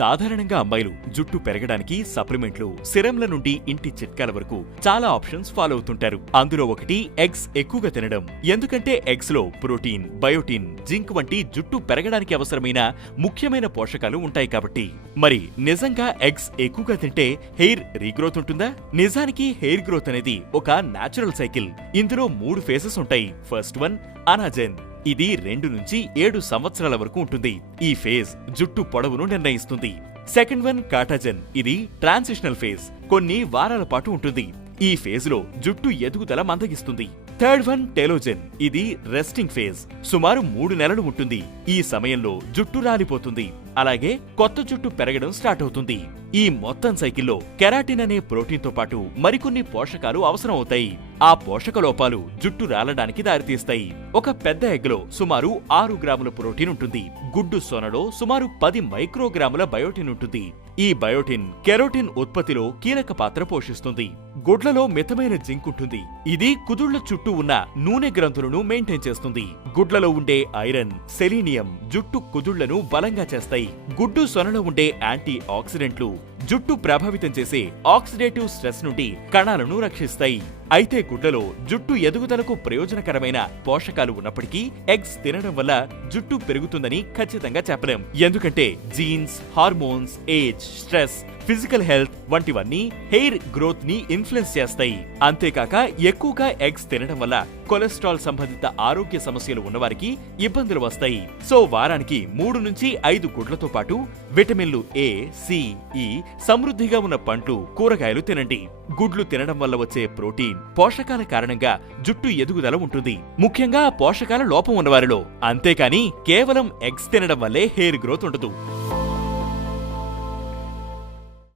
సాధారణంగా అమ్మాయిలు జుట్టు పెరగడానికి సప్లిమెంట్లు, సిరంల నుండి ఇంటి చిట్కాల వరకు చాలా ఆప్షన్స్ ఫాలో అవుతుంటారు. అందులో ఒకటి ఎగ్స్ ఎక్కువగా తినడం. ఎందుకంటే ఎగ్స్ లో ప్రోటీన్, బయోటిన్, జింక్ వంటి జుట్టు పెరగడానికి అవసరమైన ముఖ్యమైన పోషకాలు ఉంటాయి కాబట్టి. మరి నిజంగా ఎగ్స్ ఎక్కువగా తింటే హెయిర్ రీగ్రోత్ ఉంటుందా? నిజానికి హెయిర్ గ్రోత్ అనేది ఒక నేచురల్ సైకిల్. ఇందులో 3 ఫేజెస్ ఉంటాయి. First one anagen. ఇది 2 నుంచి 7 సంవత్సరాల వరకు ఉంటుంది. ఈ ఫేజ్ జుట్టు పొడవును నిర్ణయిస్తుంది. Second one catagen. ఇది ట్రాన్సిషనల్ ఫేజ్, కొన్ని వారాల పాటు ఉంటుంది. ఈ ఫేజ్ లో జుట్టు ఎదుగుదల మందగిస్తుంది. Third one telogen. ఇది రెస్టింగ్ ఫేజ్, సుమారు 3 నెలలు ఉంటుంది. ఈ సమయంలో జుట్టు రాలిపోతుంది, అలాగే కొత్త జుట్టు పెరగడం స్టార్ట్ అవుతుంది. ఈ మొత్తం సైకిల్లో కెరాటిన్ అనే ప్రోటీన్ తో పాటు మరికొన్ని పోషకాలు అవసరం అవుతాయి. ఆ పోషక లోపాలు జుట్టు రాలడానికి దారితీస్తాయి. ఒక పెద్ద ఎగ్ లో సుమారు 6 గ్రాముల ప్రోటీన్ ఉంటుంది. గుడ్డు సొనలో సుమారు 10 మైక్రోగ్రాముల బయోటిన్ ఉంటుంది. ఈ బయోటిన్ కెరోటిన్ ఉత్పత్తిలో కీలక పాత్ర పోషిస్తుంది. గుడ్లలో మితమైన జింక్ ఉంటుంది. ఇది కుదుళ్ల చుట్టూ ఉన్న నూనె గ్రంథులను మెయింటైన్ చేస్తుంది. గుడ్లలో ఉండే ఐరన్, సెలీనియం జుట్టు కుదుళ్లను బలంగా చేస్తాయి. గుడ్డు సొనలో ఉండే యాంటీ ఆక్సిడెంట్లు జుట్టు ప్రభావితం చేసే ఆక్సిడేటివ్ స్ట్రెస్ నుండి కణాలను రక్షిస్తాయి. అయితే గుడ్లలో జుట్టు ఎదుగుదలకు ప్రయోజనకరమైన పోషకాలు ఉన్నప్పటికీ ఎగ్స్ తినడం వల్ల జుట్టు పెరుగుతుందని ఖచ్చితంగా చెప్పలేం. ఎందుకంటే genes, hormones, age, stress, physical health వంటివన్నీ హెయిర్ గ్రోత్ ని ఇన్ఫ్లుయెన్స్ చేస్తాయి. అంతేకాక ఎక్కువగా ఎగ్స్ తినడం వల్ల కొలెస్ట్రాల్ సంబంధిత ఆరోగ్య సమస్యలు ఉన్నవారికి ఇబ్బందులు వస్తాయి. సో వారానికి 3 నుంచి 5 గుడ్లతో పాటు విటమిన్లు ఏ, సి, ఈ సమృద్ధిగా ఉన్న పండ్లు, కూరగాయలు తినండి. గుడ్లు తినడం వల్ల వచ్చే ప్రోటీన్, పోషకాల కారణంగా జుట్టు ఎదుగుదల ఉంటుంది, ముఖ్యంగా పోషకాల లోపం ఉన్నవారిలో. అంతేకాని కేవలం ఎగ్స్ తినడం వల్లే హెయిర్ గ్రోత్ ఉండదు.